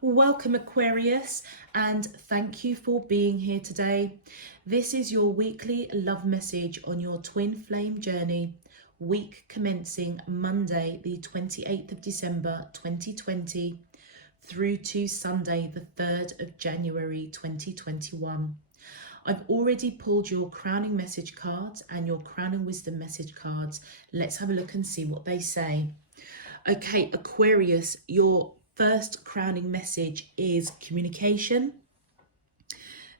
Welcome, Aquarius, and thank you for being here today. This is your weekly love message on your twin flame journey, week commencing Monday, the 28th of December 2020, through to Sunday, the 3rd of January 2021. I've already pulled your crowning message cards and your crowning wisdom message cards. Let's have a look and see what they say. Okay, Aquarius, your first crowning message is communication.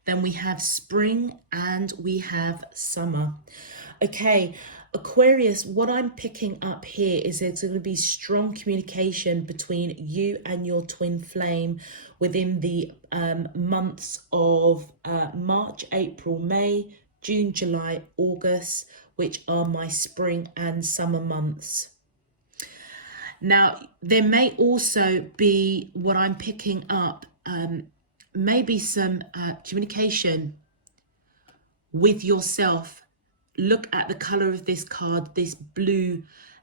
Then we have spring and we have summer. Okay, Aquarius, what I'm picking up here is there's going to be strong communication between you and your twin flame within the months of March, April, May, June, July, August, which are my spring and summer months. Now, there may also be what I'm picking up, maybe some communication with yourself. Look at the color of this card, this blue,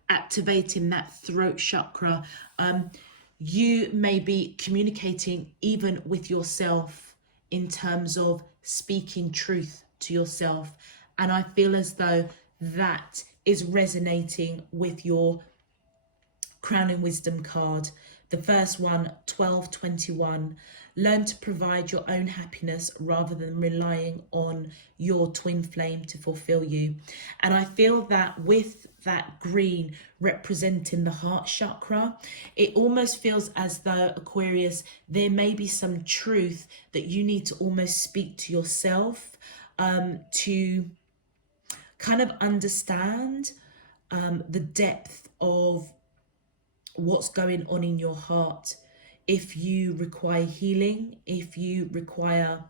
activating that throat chakra. You may be communicating even with yourself in terms of speaking truth to yourself. And I feel as though that is resonating with your crowning wisdom card. The first one, 1221. Learn to provide your own happiness rather than relying on your twin flame to fulfill you. And I feel that with that green representing the heart chakra, it almost feels as though, Aquarius, there may be some truth that you need to almost speak to yourself to kind of understand the depth of what's going on in your heart. If you require healing, if you require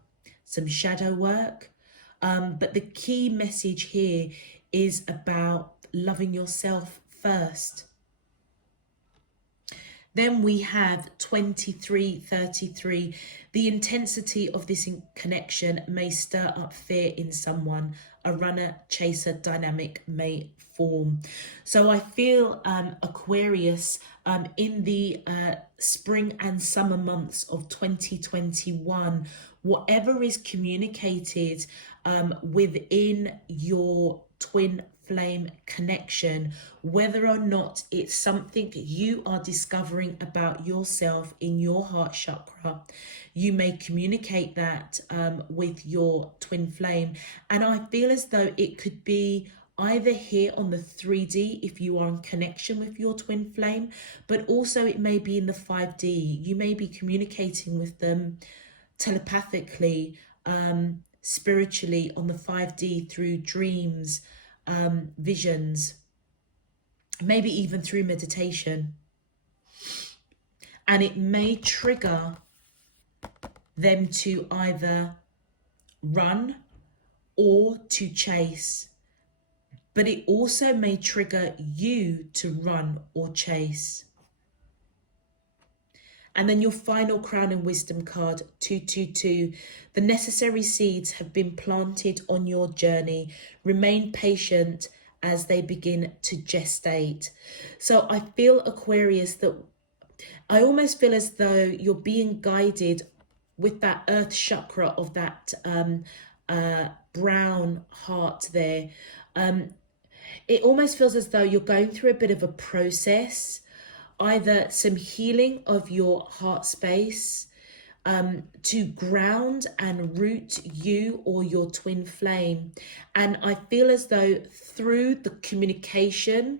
some shadow work. But the key message here is about loving yourself first. Then we have 2333. The intensity of this connection may stir up fear in someone. A runner-chaser dynamic may form. So I feel, Aquarius, in the spring and summer months of 2021, whatever is communicated within your twin flame connection, whether or not it's something you are discovering about yourself in your heart chakra, you may communicate that with your twin flame. And I feel as though it could be either here on the 3D if you are in connection with your twin flame, but also it may be in the 5D. You may be communicating with them telepathically, spiritually on the 5D through dreams, visions, maybe even through meditation. And it may trigger them to either run or to chase. But it also may trigger you to run or chase. And then your final crowning wisdom card, 222. The necessary seeds have been planted on your journey. Remain patient as they begin to gestate. So I feel, Aquarius, that I almost feel as though you're being guided with that earth chakra of that brown heart there. It almost feels as though you're going through a bit of a process, either some healing of your heart space to ground and root you or your twin flame. And I feel as though through the communication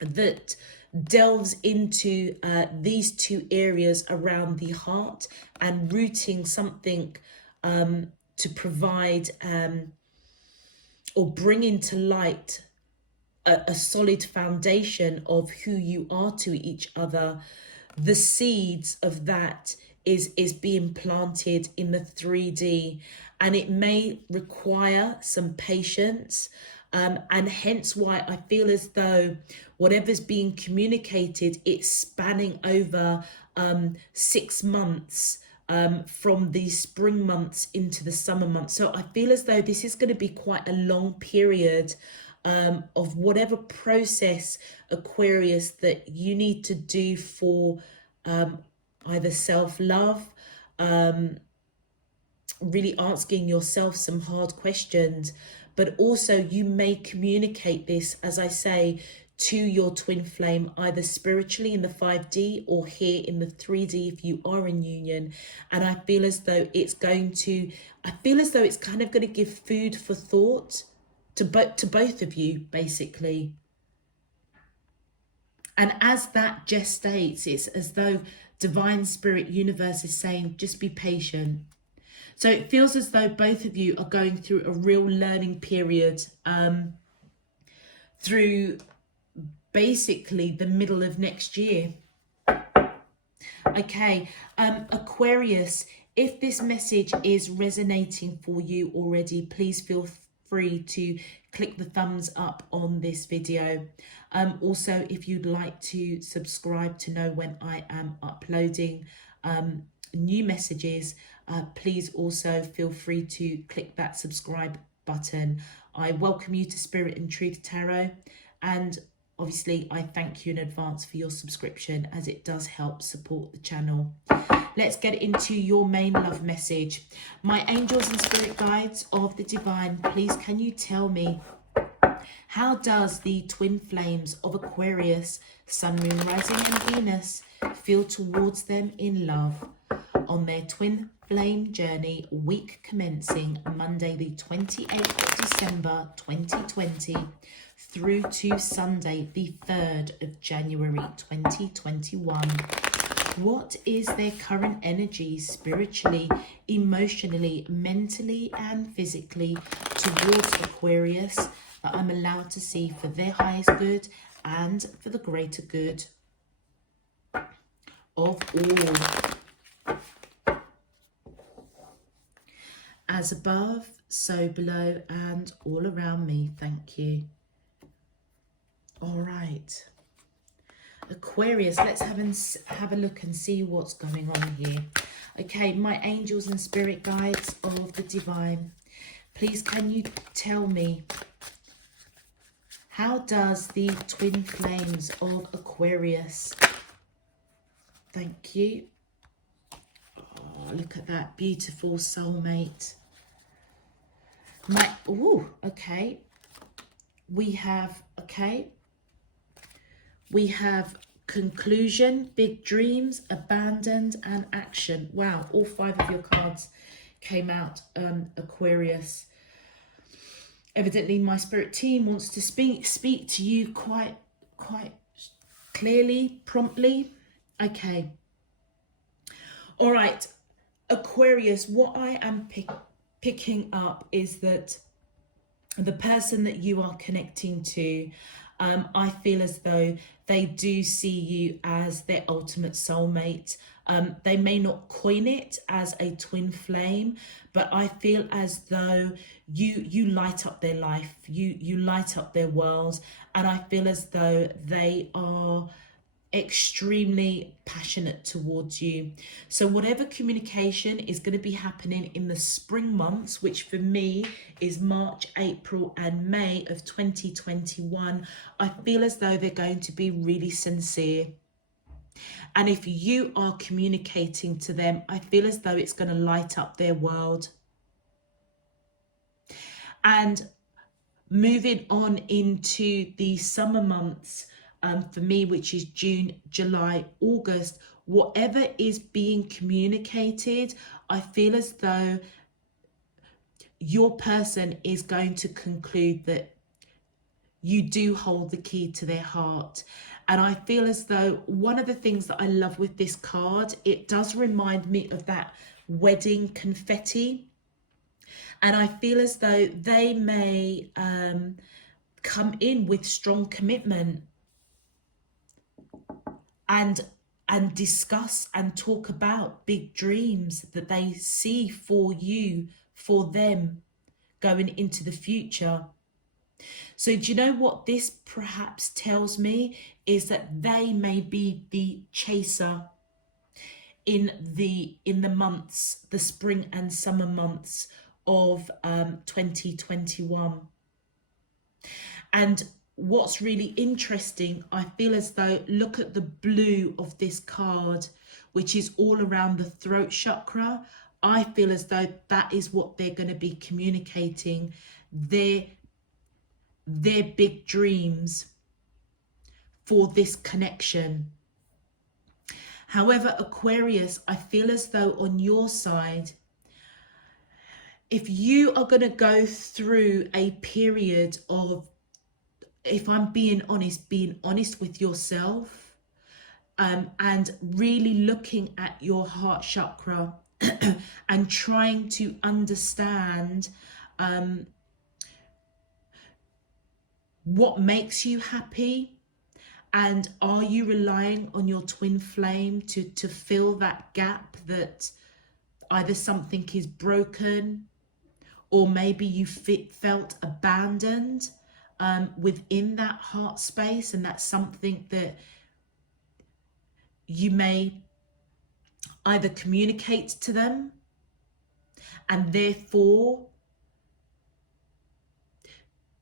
that delves into these two areas around the heart and rooting something to provide or bring into light a solid foundation of who you are to each other, the seeds of that is being planted in the 3D, and it may require some patience, and hence why I feel as though whatever's being communicated, it's spanning over 6 months, from the spring months into the summer months. So I feel as though this is going to be quite a long period of whatever process, Aquarius, that you need to do for either self-love, really asking yourself some hard questions, but also you may communicate this, as I say, to your twin flame, either spiritually in the 5D or here in the 3D if you are in union. And I feel as though it's kind of going to give food for thought to both of you, basically. And as that gestates, it's as though divine spirit universe is saying, just be patient. So it feels as though both of you are going through a real learning period through basically the middle of next year. Okay, Aquarius, if this message is resonating for you already, please feel free to click the thumbs up on this video. Also, if you'd like to subscribe to know when I am uploading new messages, please also feel free to click that subscribe button. I welcome you to Spirit and Truth Tarot, and obviously I thank you in advance for your subscription, as it does help support the channel. Let's get into your main love message. My angels and spirit guides of the divine, please can you tell me, how does the twin flames of Aquarius, Sun, Moon, Rising and Venus feel towards them in love on their twin flame journey, week commencing Monday the 28th of December 2020 through to Sunday the 3rd of January 2021? What is their current energy spiritually, emotionally, mentally and physically towards Aquarius that I'm allowed to see for their highest good and for the greater good of all? As above, so below and all around me. Thank you. All right. Aquarius, let's have a look and see what's going on here. Okay, my angels and spirit guides of the divine, please can you tell me, how does the twin flames of Aquarius, thank you, oh, look at that beautiful soulmate, okay, we have conclusion, big dreams, abandoned and action. Wow, all 5 of your cards came out, Aquarius. Evidently my spirit team wants to speak to you quite clearly, promptly. Okay, all right, Aquarius, what I am picking up is that the person that you are connecting to, I feel as though they do see you as their ultimate soulmate. They may not coin it as a twin flame, but I feel as though you light up their life, you light up their world, and I feel as though they are extremely passionate towards you. So whatever communication is going to be happening in the spring months, which for me is March, April and May of 2021, I feel as though they're going to be really sincere. And if you are communicating to them, I feel as though it's going to light up their world. And moving on into the summer months, for me, which is June, July, August, whatever is being communicated, I feel as though your person is going to conclude that you do hold the key to their heart. And I feel as though one of the things that I love with this card, it does remind me of that wedding confetti. And I feel as though they may come in with strong commitment and discuss and talk about big dreams that they see for you, for them, going into the future. So do you know what this perhaps tells me is that they may be the chaser in the months, the spring and summer months of 2021. And what's really interesting, I feel as though, look at the blue of this card, which is all around the throat chakra. I feel as though that is what they're going to be communicating, their big dreams for this connection. However, Aquarius, I feel as though on your side, if you are going to go through a period of, if I'm being honest with yourself, and really looking at your heart chakra and trying to understand what makes you happy, and are you relying on your twin flame to fill that gap, that either something is broken or maybe you felt abandoned within that heart space, and that's something that you may either communicate to them, and therefore,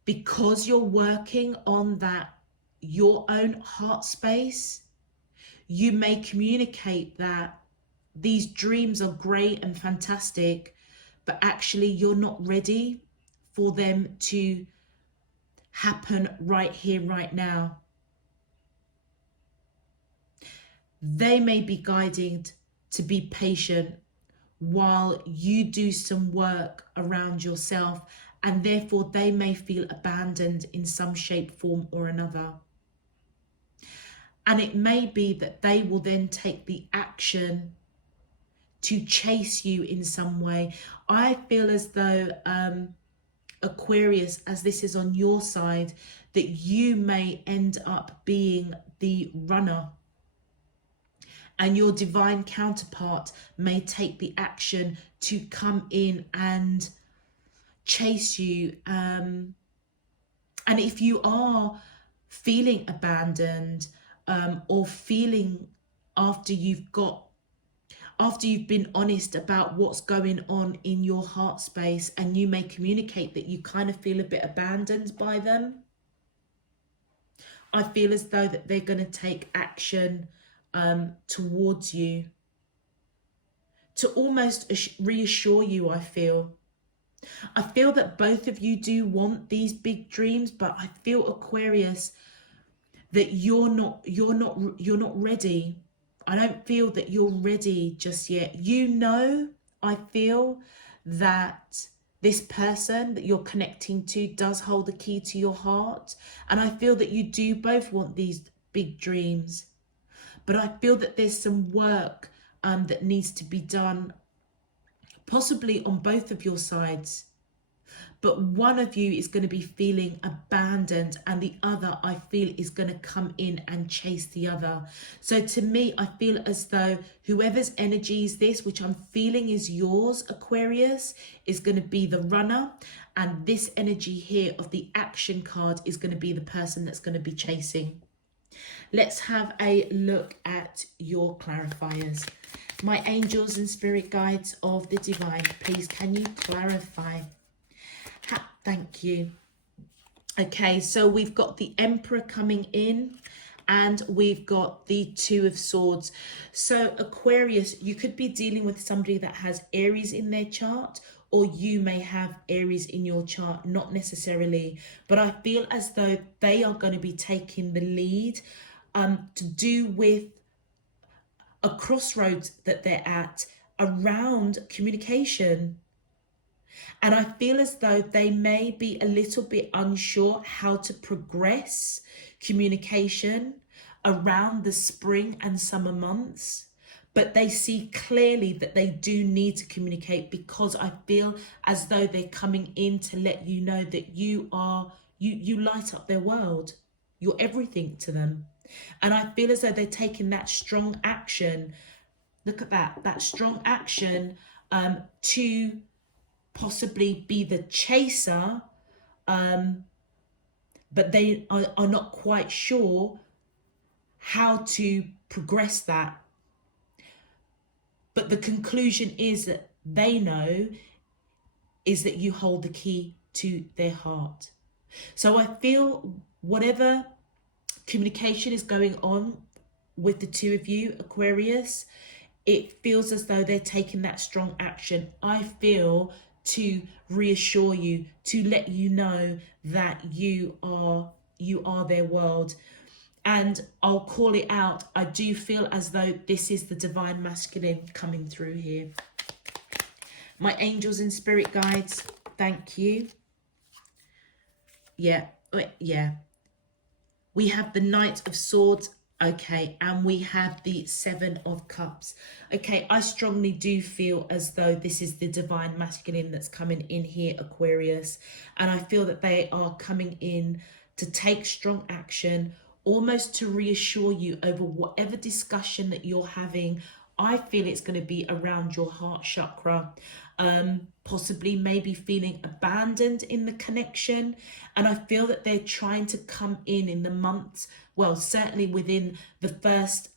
because you're working on that, your own heart space, you may communicate that these dreams are great and fantastic, but actually you're not ready for them to happen right here, right now. They may be guided to be patient while you do some work around yourself, and therefore they may feel abandoned in some shape, form or another. And it may be that they will then take the action to chase you in some way. I feel as though, Aquarius, as this is on your side, that you may end up being the runner, and your divine counterpart may take the action to come in and chase you. And if you are feeling abandoned, or feeling after you've been honest about what's going on in your heart space, and you may communicate that you kind of feel a bit abandoned by them, I feel as though that they're going to take action towards you to almost reassure you. I feel that both of you do want these big dreams, but I feel, Aquarius, that you're not ready. I don't feel that you're ready just yet. I feel that this person that you're connecting to does hold the key to your heart, and I feel that you do both want these big dreams, but I feel that there's some work that needs to be done, possibly on both of your sides. But one of you is going to be feeling abandoned, and the other, I feel, is going to come in and chase the other. So to me, I feel as though whoever's energy is this, which I'm feeling is yours, Aquarius, is going to be the runner. And this energy here of the action card is going to be the person that's going to be chasing. Let's have a look at your clarifiers. My angels and spirit guides of the divine, please, can you clarify? Thank you. Okay, so we've got the Emperor coming in, and we've got the Two of Swords. So Aquarius, you could be dealing with somebody that has Aries in their chart, or you may have Aries in your chart, not necessarily. But I feel as though they are going to be taking the lead to do with a crossroads that they're at around communication. And I feel as though they may be a little bit unsure how to progress communication around the spring and summer months. But they see clearly that they do need to communicate, because I feel as though they're coming in to let you know that you light up their world. You're everything to them. And I feel as though they're taking that strong action. Look at that strong action to possibly be the chaser, but they are not quite sure how to progress that. But the conclusion is that they know is that you hold the key to their heart. So I feel whatever communication is going on with the two of you, Aquarius, it feels as though they're taking that strong action. I feel to reassure you, to let you know that you are their world. And I'll call it out. I do feel as though this is the divine masculine coming through here. My angels and spirit guides, thank you. Yeah. We have the Knight of Swords, okay, and we have the Seven of Cups. Okay, I strongly do feel as though this is the divine masculine that's coming in here, Aquarius, and I feel that they are coming in to take strong action, almost to reassure you over whatever discussion that you're having. I feel it's going to be around your heart chakra, possibly maybe feeling abandoned in the connection. And I feel that they're trying to come in the months, well, certainly within the first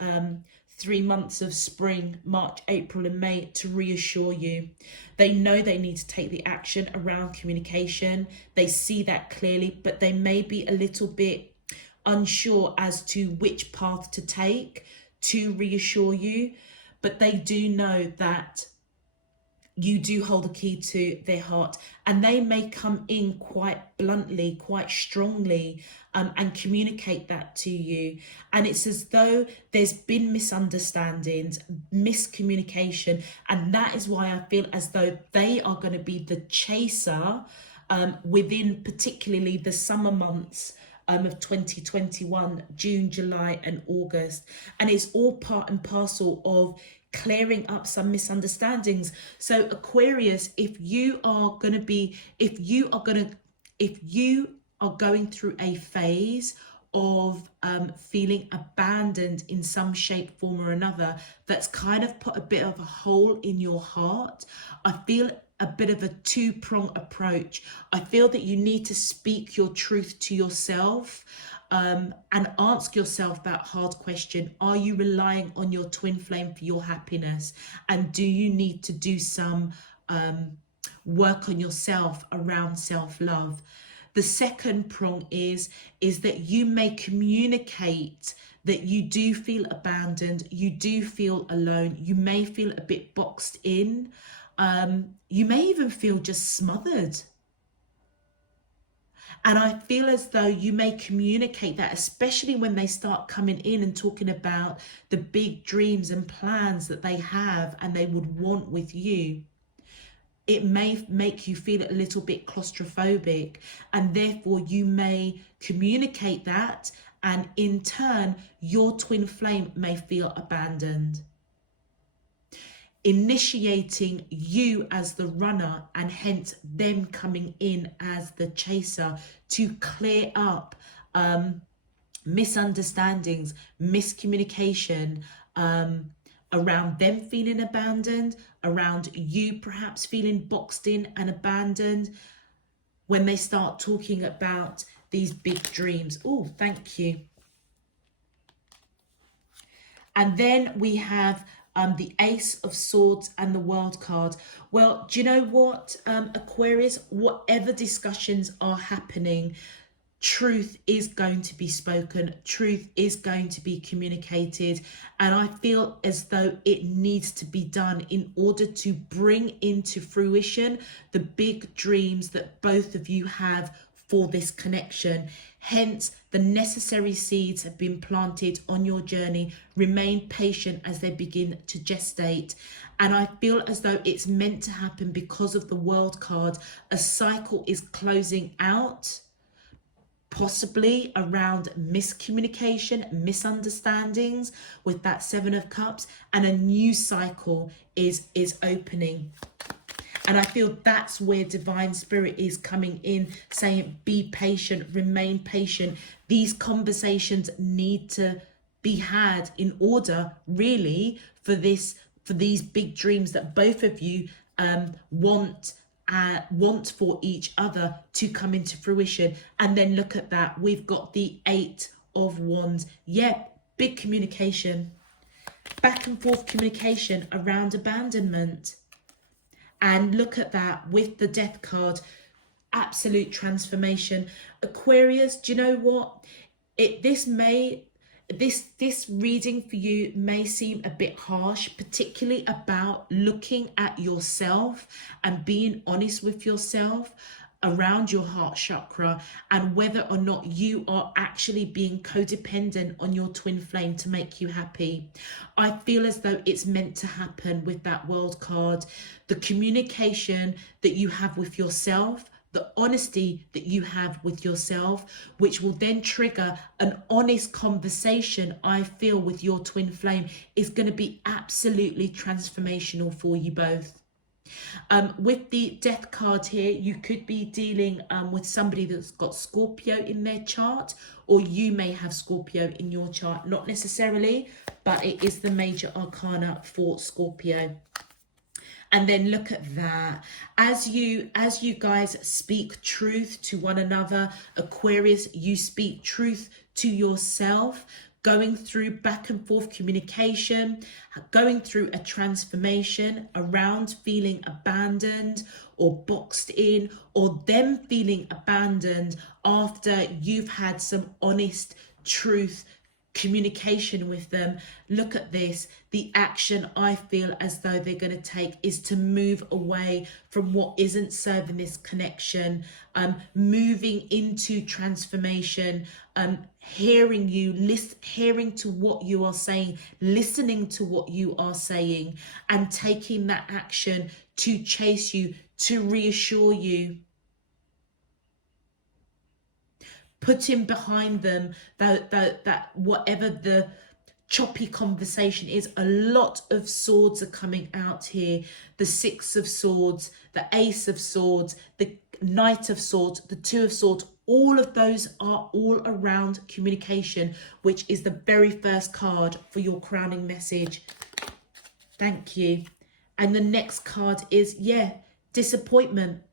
3 months of spring, March, April and May, to reassure you. They know they need to take the action around communication. They see that clearly, but they may be a little bit unsure as to which path to take to reassure you. But they do know that you do hold the key to their heart, and they may come in quite bluntly, quite strongly, and communicate that to you. And it's as though there's been misunderstandings, miscommunication, and that is why I feel as though they are going to be the chaser within particularly the summer months of 2021, June, July and August. And it's all part and parcel of clearing up some misunderstandings. So Aquarius, if you are going through a phase of feeling abandoned in some shape, form or another, that's kind of put a bit of a hole in your heart, I feel a bit of a two-pronged approach. I feel that you need to speak your truth to yourself, and ask yourself that hard question. Are you relying on your twin flame for your happiness? And do you need to do some work on yourself around self-love? The second prong is that you may communicate that you do feel abandoned, you do feel alone, you may feel a bit boxed in, you may even feel just smothered. And I feel as though you may communicate that, especially when they start coming in and talking about the big dreams and plans that they have and they would want with you. It may make you feel a little bit claustrophobic, and therefore you may communicate that, and in turn, your twin flame may feel abandoned, initiating you as the runner, and hence them coming in as the chaser to clear up misunderstandings, miscommunication, around them feeling abandoned, around you perhaps feeling boxed in and abandoned when they start talking about these big dreams. Oh, thank you. And then we have the Ace of Swords and the World card. Well, do you know what, Aquarius, whatever discussions are happening, truth is going to be spoken, truth is going to be communicated, and I feel as though it needs to be done in order to bring into fruition the big dreams that both of you have for this connection. Hence, the necessary seeds have been planted on your journey. Remain patient as they begin to gestate. And I feel as though it's meant to happen because of the World card. A cycle is closing out, possibly around miscommunication, misunderstandings with that Seven of Cups, and a new cycle is opening. And I feel that's where Divine Spirit is coming in, saying be patient, remain patient. These conversations need to be had in order, really, for these big dreams that both of you want for each other to come into fruition. And then look at that, we've got the Eight of Wands. Yep, big communication, back and forth communication around abandonment. And look at that with the Death card. absolute transformation. Aquarius, do you know what? This reading for you may seem a bit harsh, particularly about looking at yourself and being honest with yourself around your heart chakra, and whether or not you are actually being codependent on your twin flame to make you happy. I feel as though it's meant to happen with that World card. The communication that you have with yourself, the honesty that you have with yourself, which will then trigger an honest conversation, I feel, with your twin flame, is going to be absolutely transformational for you both. With the death card here, you could be dealing with somebody that's got Scorpio in their chart, or you may have Scorpio in your chart. Not necessarily, but it is the major arcana for Scorpio. And then look at that. As you guys speak truth to one another, Aquarius, you speak truth to yourself, going through back and forth communication, going through a transformation around feeling abandoned or boxed in, or them feeling abandoned after you've had some honest truth communication with them. Look at this. The action I feel as though they're going to take is to move away from what isn't serving this connection, moving into transformation, hearing you, hearing to what you are saying, listening to what you are saying, and taking that action to chase you, to reassure you, putting behind them that whatever the choppy conversation is. A lot of swords are coming out here. The Six of Swords, the Ace of Swords, the Knight of Swords, the Two of Swords. All of those are all around communication, which is the very first card for your crowning message. Thank you. And the next card is, disappointment.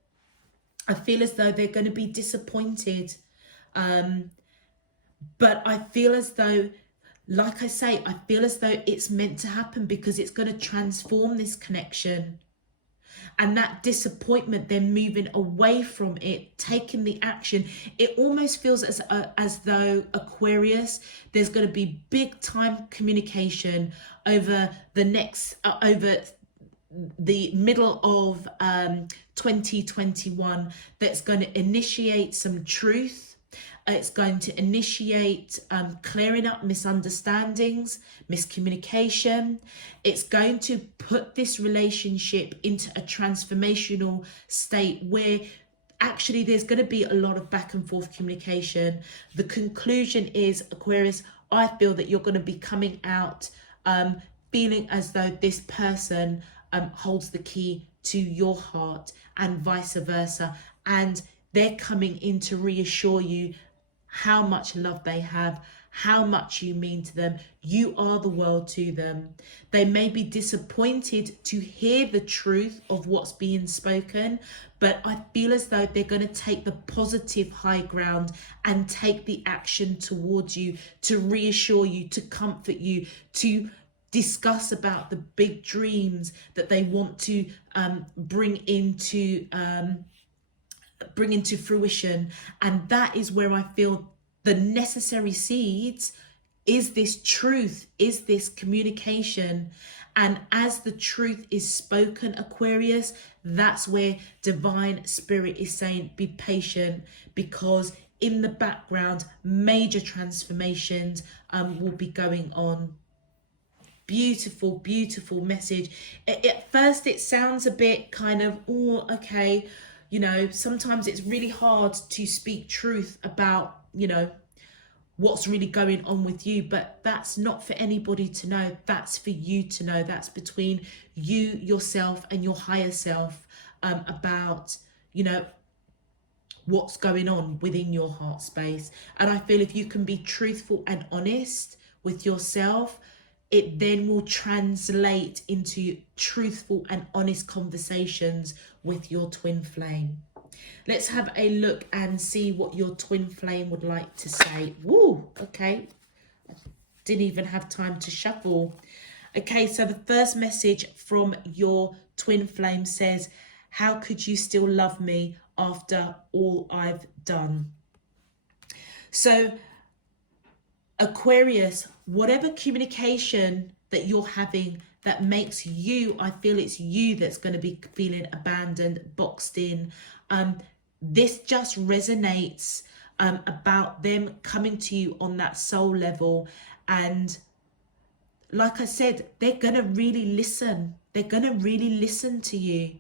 I feel as though they're going to be disappointed. But I feel as though, like I say, I feel as though it's meant to happen because it's going to transform this connection. And that disappointment, then moving away from it, taking the action, it almost feels as though, Aquarius, there's going to be big time communication over the next, over the middle of 2021, that's going to initiate some truth. It's going to initiate clearing up misunderstandings, miscommunication. It's going to put this relationship into a transformational state where actually there's going to be a lot of back and forth communication. The conclusion is, Aquarius, I feel that you're going to be coming out feeling as though this person holds the key to your heart, and vice versa. And they're coming in to reassure you how much love they have, how much you mean to them. You are the world to them. They may be disappointed to hear the truth of what's being spoken, but I feel as though they're going to take the positive high ground and take the action towards you, to reassure you, to comfort you, to discuss about the big dreams that they want to bring into fruition. And that is where I feel the necessary seeds is this truth, is this communication. And as the truth is spoken, Aquarius, that's where divine spirit is saying, be patient, because in the background, major transformations will be going on. Beautiful, beautiful message. At first it sounds a bit kind of, oh, okay, you know, sometimes it's really hard to speak truth about, you know, what's really going on with you, but that's not for anybody to know. That's for you to know. That's between you, yourself, and your higher self, about, you know, what's going on within your heart space. And I feel if you can be truthful and honest with yourself, it then will translate into truthful and honest conversations with your twin flame. Let's have a look and see what your twin flame would like to say. Woo, okay. Didn't even have time to shuffle. Okay, so the first message from your twin flame says, how could you still love me after all I've done. So Aquarius, whatever communication that you're having that makes you, I feel it's you that's going to be feeling abandoned, boxed in. This just resonates about them coming to you on that soul level. And like I said, they're going to really listen. They're going to really listen to you.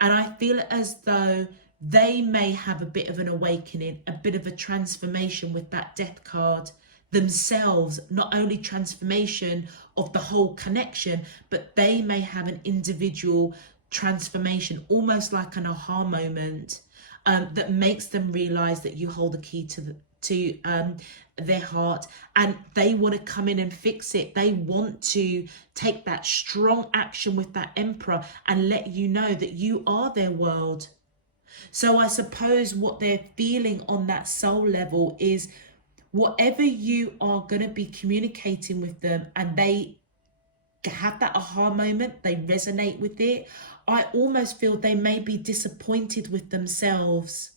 And I feel as though they may have a bit of an awakening, a bit of a transformation with that death card themselves, not only transformation of the whole connection, but they may have an individual transformation, almost like an aha moment, that makes them realize that you hold the key to their heart, and they want to come in and fix it. They want to take that strong action with that Emperor and let you know that you are their world. So I suppose what they're feeling on that soul level is whatever you are going to be communicating with them, and they have that aha moment, they resonate with it. I almost feel they may be disappointed with themselves,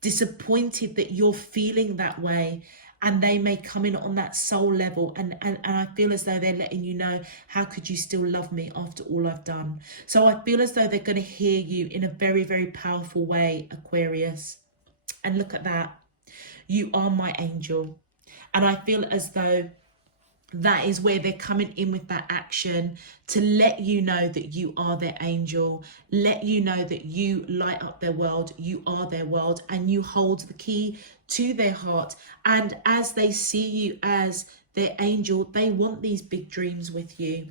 disappointed that you're feeling that way, and they may come in on that soul level, and I feel as though they're letting you know, how could you still love me after all I've done? So I feel as though they're going to hear you in a very, very powerful way, Aquarius. And look at that. You are my angel. And I feel as though that is where they're coming in with that action to let you know that you are their angel, let you know that you light up their world, you are their world, and you hold the key to their heart. And as they see you as their angel, they want these big dreams with you.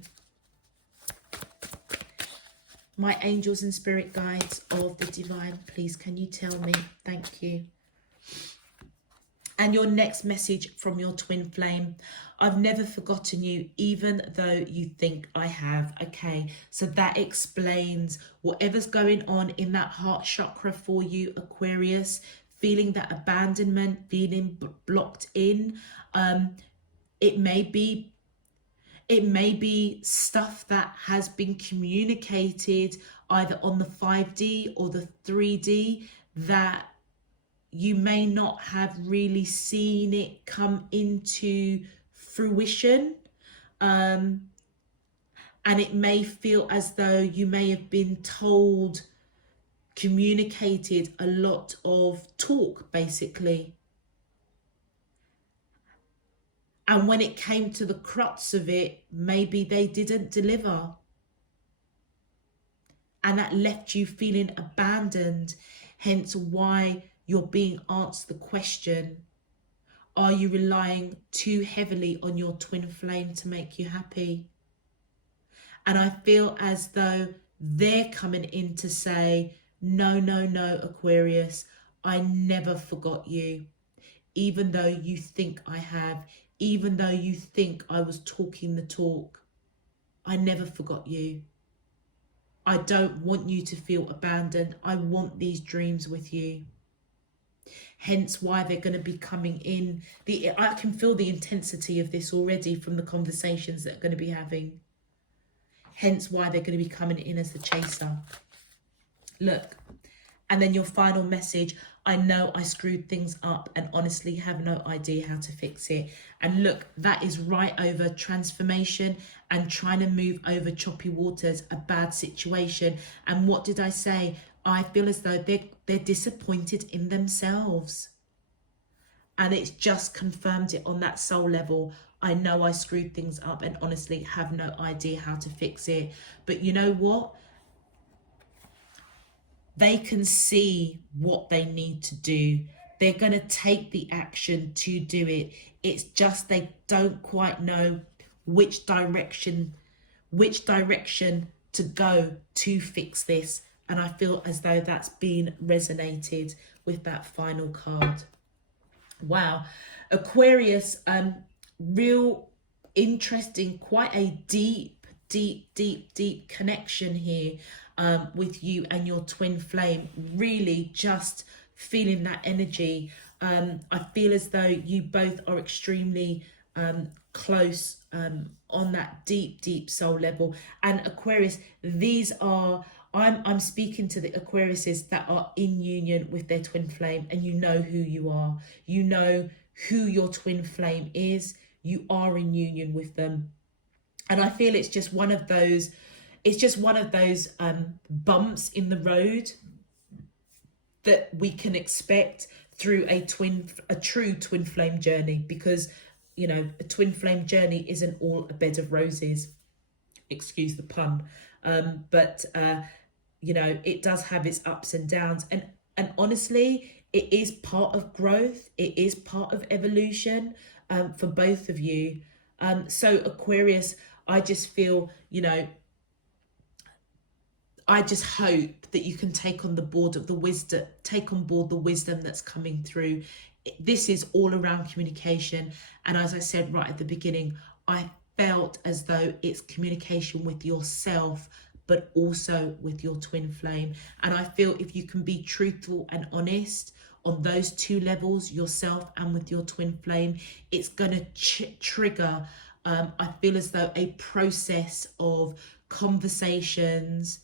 My angels and spirit guides of the divine, please can you tell me? Thank you. And your next message from your twin flame: I've never forgotten you, even though you think I have. Okay, so that explains whatever's going on in that heart chakra for you, Aquarius, feeling that abandonment, feeling blocked in. It may be stuff that has been communicated either on the 5D or the 3D that you may not have really seen it come into fruition. And it may feel as though you may have been told, communicated a lot of talk, basically. And when it came to the crux of it, maybe they didn't deliver. And that left you feeling abandoned, hence why you're being asked the question, are you relying too heavily on your twin flame to make you happy? And I feel as though they're coming in to say, no, no, no, Aquarius, I never forgot you. Even though you think I have, even though you think I was talking the talk, I never forgot you. I don't want you to feel abandoned. I want these dreams with you. Hence why they're going to be coming in. I can feel the intensity of this already from the conversations that are going to be having. Hence why they're going to be coming in as the chaser. Look, and then your final message: I know I screwed things up and honestly have no idea how to fix it. And look, that is right over transformation and trying to move over choppy waters, a bad situation. And what did I say? I feel as though they're disappointed in themselves. And it's just confirmed it on that soul level. I know I screwed things up and honestly have no idea how to fix it. But you know what? They can see what they need to do. They're going to take the action to do it. It's just they don't quite know which direction to go to fix this. And I feel as though that's been resonated with that final card. Wow. Aquarius, real interesting, quite a deep connection here with you and your twin flame. Really just feeling that energy. I feel as though you both are extremely close on that deep soul level. And Aquarius, these are, I'm speaking to the Aquariuses that are in union with their twin flame, and you know who you are. You know who your twin flame is. You are in union with them. And I feel it's just one of those, bumps in the road that we can expect through a true twin flame journey, because you know, a twin flame journey isn't all a bed of roses, excuse the pun. But you know, it does have its ups and downs, and honestly, it is part of growth, it is part of evolution, for both of you. So Aquarius, I just feel, you know, I just hope that you can take on board the wisdom that's coming through. This is all around communication, and as I said right at the beginning, I felt as though it's communication with yourself, but also with your twin flame. And I feel if you can be truthful and honest on those two levels, yourself and with your twin flame, it's going to trigger, I feel as though, a process of conversations,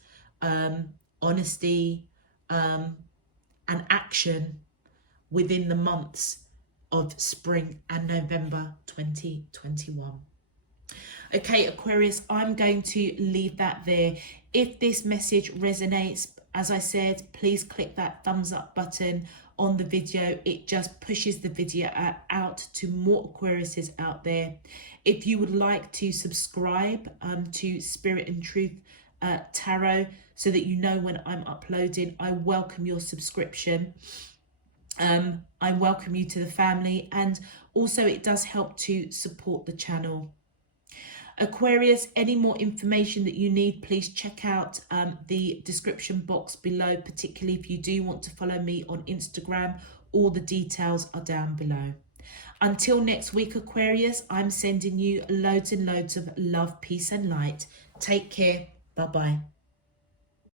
honesty, and action within the months of spring and November 2021. Okay, Aquarius, I'm going to leave that there. If this message resonates, as I said, please click that thumbs up button on the video. It just pushes the video out to more Aquariuses out there. If you would like to subscribe to Spirit and Truth Tarot, so that you know when I'm uploading, I welcome your subscription. I welcome you to the family, and also it does help to support the channel. Aquarius, any more information that you need, please check out the description box below, particularly if you do want to follow me on Instagram. All the details are down below. Until next week, Aquarius, I'm sending you loads and loads of love, peace and light. Take care. Bye-bye.